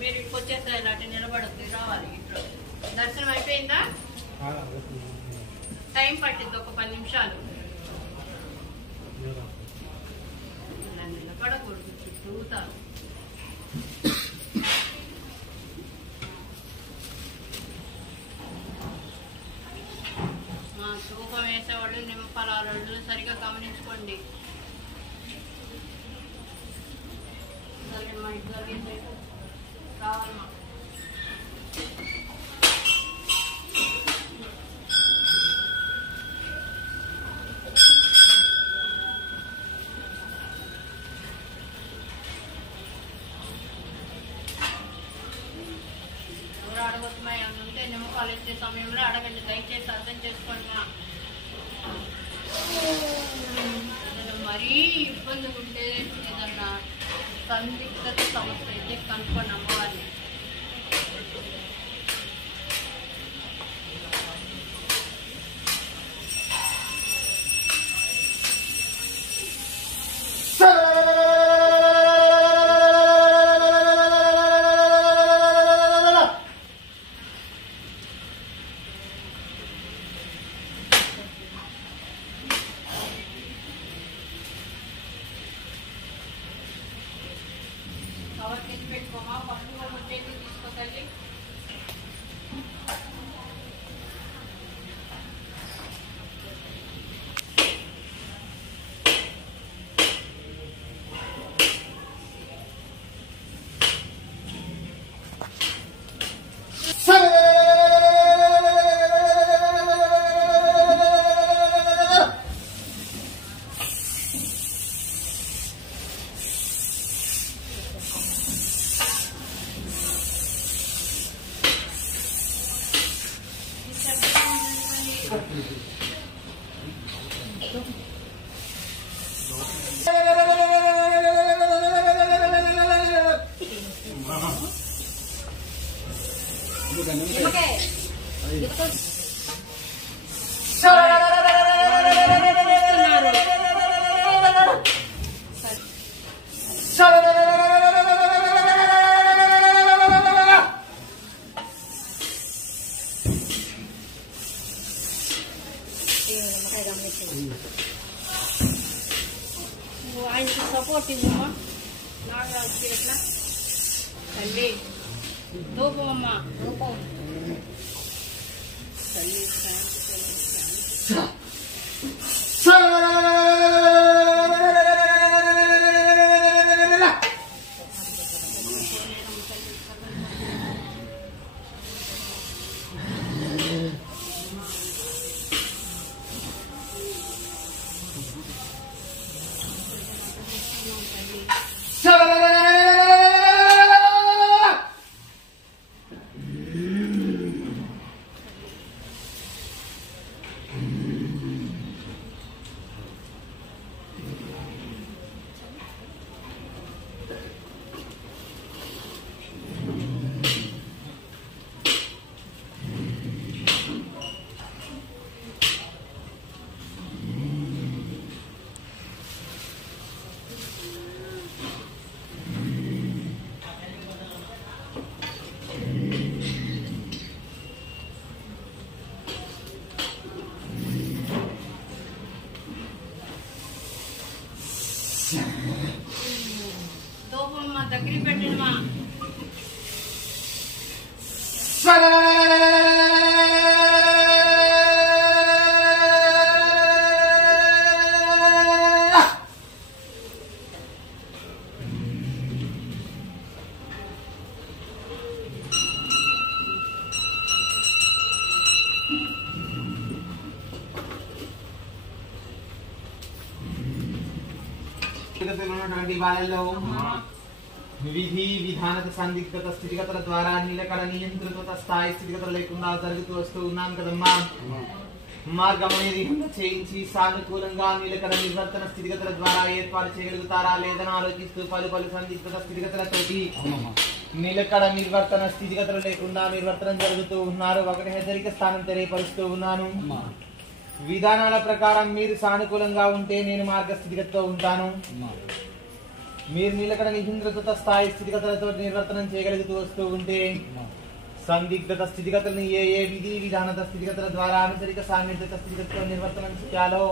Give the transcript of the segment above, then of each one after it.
మీరు ఇక్కడికి వచ్చేస్తే అటు నిలబడద్దు, రావాలి ఇంట్లో. దర్శనం అయిపోయిందా? టైం పట్టింది ఒక 10 నిమిషాలు. నిలబడకూడదు, చుట్టూతారు. తూకం వేసేవాళ్ళు నిమ్మఫలాలు సరిగా గమనించుకోండి. మా ఇద్దరు కావాలమ్మా. ఎవరు అడగొస్తున్నాయి ఉంటే నిమ్మకాలు ఇచ్చే సమయంలో అడగండి, దయచేసి అర్థం చేసుకోండి. మరీ ఇబ్బంది ఉంటే ఏదన్నా సందిగ్ధత సమస్య అయితే కనుక్కొని అమ్మవారిని. కవర్ తీసి పెట్టుకోమా, పసుపు వచ్చేది తీసుకోగలి. ఆయనకి సపోర్ట్ ఇవ్వమ్మా. నాగరాజుకి ఎట్లా తల్లి ధూపమమ్మా, ధూపం తల్లి. ధూపమమ్మా దగ్గరికి పెట్టండి మా. వాళ్ళలో విధి విధానత సందిగ్ధత స్థితిగతుల ద్వారా నిలకడ నియంత్రిత స్థాయి స్థితిగతులు లేకుండా జరుగుతూ వస్తూ ఉన్నాం కదమ్మా. మార్గం అనేది చేయించి సానుకూలంగా నిలకడ నివర్తన స్థితిగతుల ద్వారా ఏర్పాటు చేయగలుగుతారా లేదని ఆలోచిస్తూ పలు పలు సందిగ్ధత స్థితిగతులతోటి నిలకడ నిర్వర్తన స్థితిగతులు లేకుండా నిర్వర్తనం జరుగుతూ ఉన్నారు. ఒకటి హెచ్చరిక స్థానం తెలియపరుస్తూ ఉన్నాను. విధానాల ప్రకారం మీరు సానుకూలంగా ఉంటే నేను మార్గ స్థితిగతితో ఉంటాను. మీరు నిలకడ నిహింద్రత స్థాయి స్థితిగతులతో నిర్వర్తనం చేయగలుగుతూ వస్తూ ఉంటే సందిగ్ధత స్థితిగతులను ఏ ఏ విధి విధానత స్థితిగతుల ద్వారా ఆంతరిక సాన్నిధ్యత స్థితిగతులతో నిర్వర్తనం చేయాలో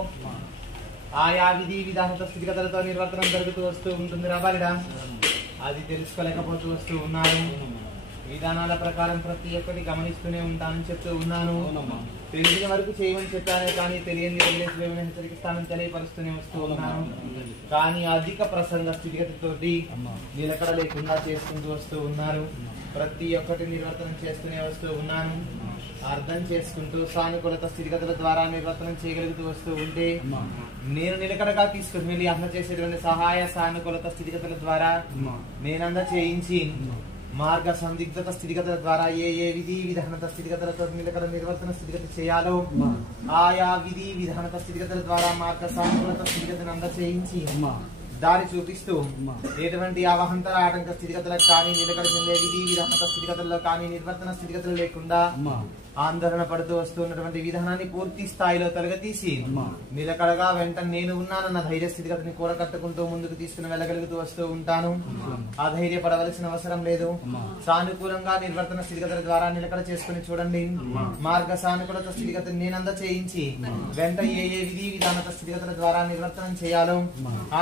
ఆయా విధి విధానత స్థితిగతులతో నిర్వర్తనం జరుగుతూ వస్తూ ఉంటుంది రాబాలిడా. అది తెలుసుకోలేకపోతూ వస్తూ ఉన్నాను. విధానాల ప్రకారం ప్రతి ఒక్కటి గమనిస్తూనే ఉంటానని చెప్తూ ఉన్నాను. తెలిసిన వరకు చేయమని చెప్పానే కానీ తెలియని వదిలేసి హెచ్చరిక స్థానం తెలియపరుస్తూనే వస్తూ ఉన్నాను. కానీ అధిక ప్రసంగ స్థితిగతితోటి నిలకడ లేకుండా చేసుకుంటూ వస్తూ ఉన్నారు. ప్రతి ఒక్కటి నిర్వర్తనం చేస్తూనే వస్తూ ఉన్నాను. అర్థం చేసుకుంటూ సానుకూలత స్థితిగతుల ద్వారా నిర్వర్తనం చేయగలుగుతూ వస్తూ ఉంటే నేను నిలకడగా తీసుకుని వెళ్ళి అర్థం చేసేటువంటి సహాయ సానుకూలత స్థితిగతుల ద్వారా నేనంద చేయించి మార్గ సందిగ్ధత స్థితిగతుల ద్వారా ఏ ఏ విధి విధానత స్థితిగతులతో నిలకడ నిర్వర్తన స్థితిగతి చేయాలో ఆయా విధి విధానత స్థితిగతుల ద్వారా మార్గ సానుకూలత స్థితిగతిని అంద చేయించి దారి చూపిస్తూ ఎటువంటి అవహంతర ఆటంక స్థితిగతులకు కానీ నిలకడ చెందే విధి విధానత స్థితిగతుల్లో కానీ నిర్వర్తన స్థితిగతులు లేకుండా ఆందోళన పడుతూ వస్తున్నటువంటి విధానాన్ని పూర్తి స్థాయిలో తొలగతీసి నిలకడగా వెంట నేను ఉన్నానన్న ధైర్య స్థితిగతిని కూడకట్టుకుంటూ ముందుకు తీసుకుని వెళ్ళగలుగుతూ వస్తూ ఉంటాను. అధైర్యపడవలసిన అవసరం లేదు. సానుకూలంగా నిర్వర్తన స్థితిగతుల ద్వారా నిలకడ చేసుకుని చూడండి. మార్గ సానుకూలత స్థితిగతిని నేనంద చేయించి వెంట ఏ ఏ విధి విధానత స్థితిగతుల ద్వారా నిర్వర్తనం చేయాలో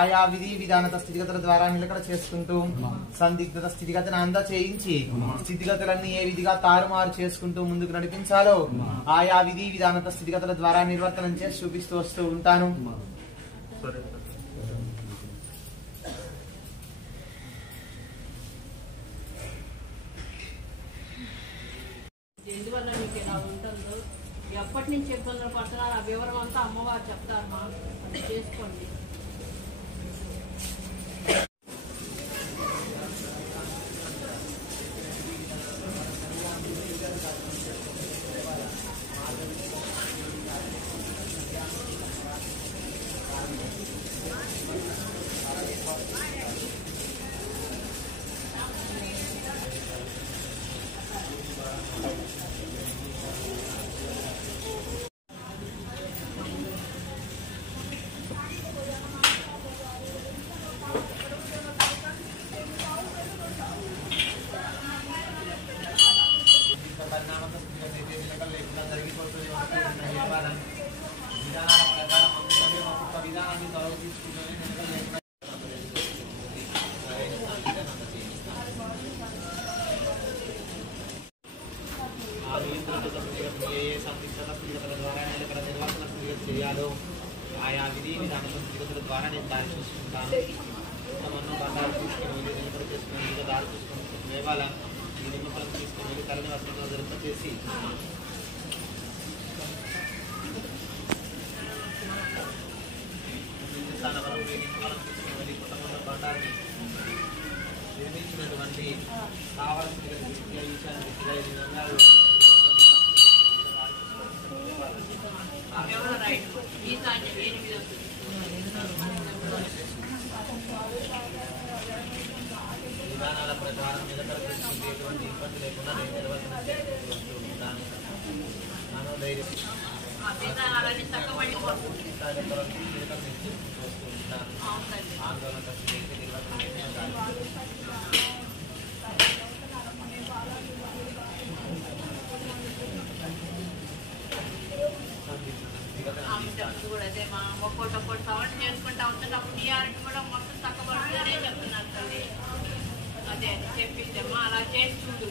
ఆయా విధి విధానత స్థితిగతుల ద్వారా నిలకడ చేసుకుంటూ సందిగ్ధత స్థితిగతిని అంద చేయించి స్థితిగతులన్నీ ఏ విధిగా తారుమారు చేసుకుంటూ ముందుకు నడిపి ఆయా విధి విధానత స్థితిగతుల ద్వారా నిర్వర్తనం చేసి చూపిస్తూ వస్తూ ఉంటాను. ఎందువల్ల మీకు ఇలా ఉంటుందో ఎప్పటి నుంచి ఇబ్బందులు పడుతున్నారు ఆ వివరం అంతా అమ్మవారు చెప్తారమ్మా. అది చేసుకోండి. ఆయా విధి విధానాల స్థితిగతుల ద్వారా నేను దారి చూసుకుంటాను. బండాలు తీసుకుని నిలకడ చేసుకుని దారి చూసుకుని వేవాల ఈ నిమ్మకాలను తీసుకుని వెళ్ళి తలని వస్త్రంలో ధరింపచేసి స్థాన వరకు నిమ్మకాలను తీసుకుని వెళ్ళి కుటుంబంలో బండాలని నిర్మించినటువంటి స్థావర స్థితిగతి విధానాల ప్రకారం నిలకడ చేసుకుంటే ఎటువంటి ఇబ్బంది లేకుండా నేను నిర్వర్తన చేస్తూ ఉంటాను. మనోధైర్యం ఆందోళన కూడా అదే మా ఒక్కొక్కటి సవరణ చేసుకుంటా ఉంటుంది. అప్పుడు టీఆర్ఎస్ కూడా మొత్తం తక్కువ చెప్తున్నారు తల్లి. అదే చెప్పిందమ్మా అలా చేసి చూడు.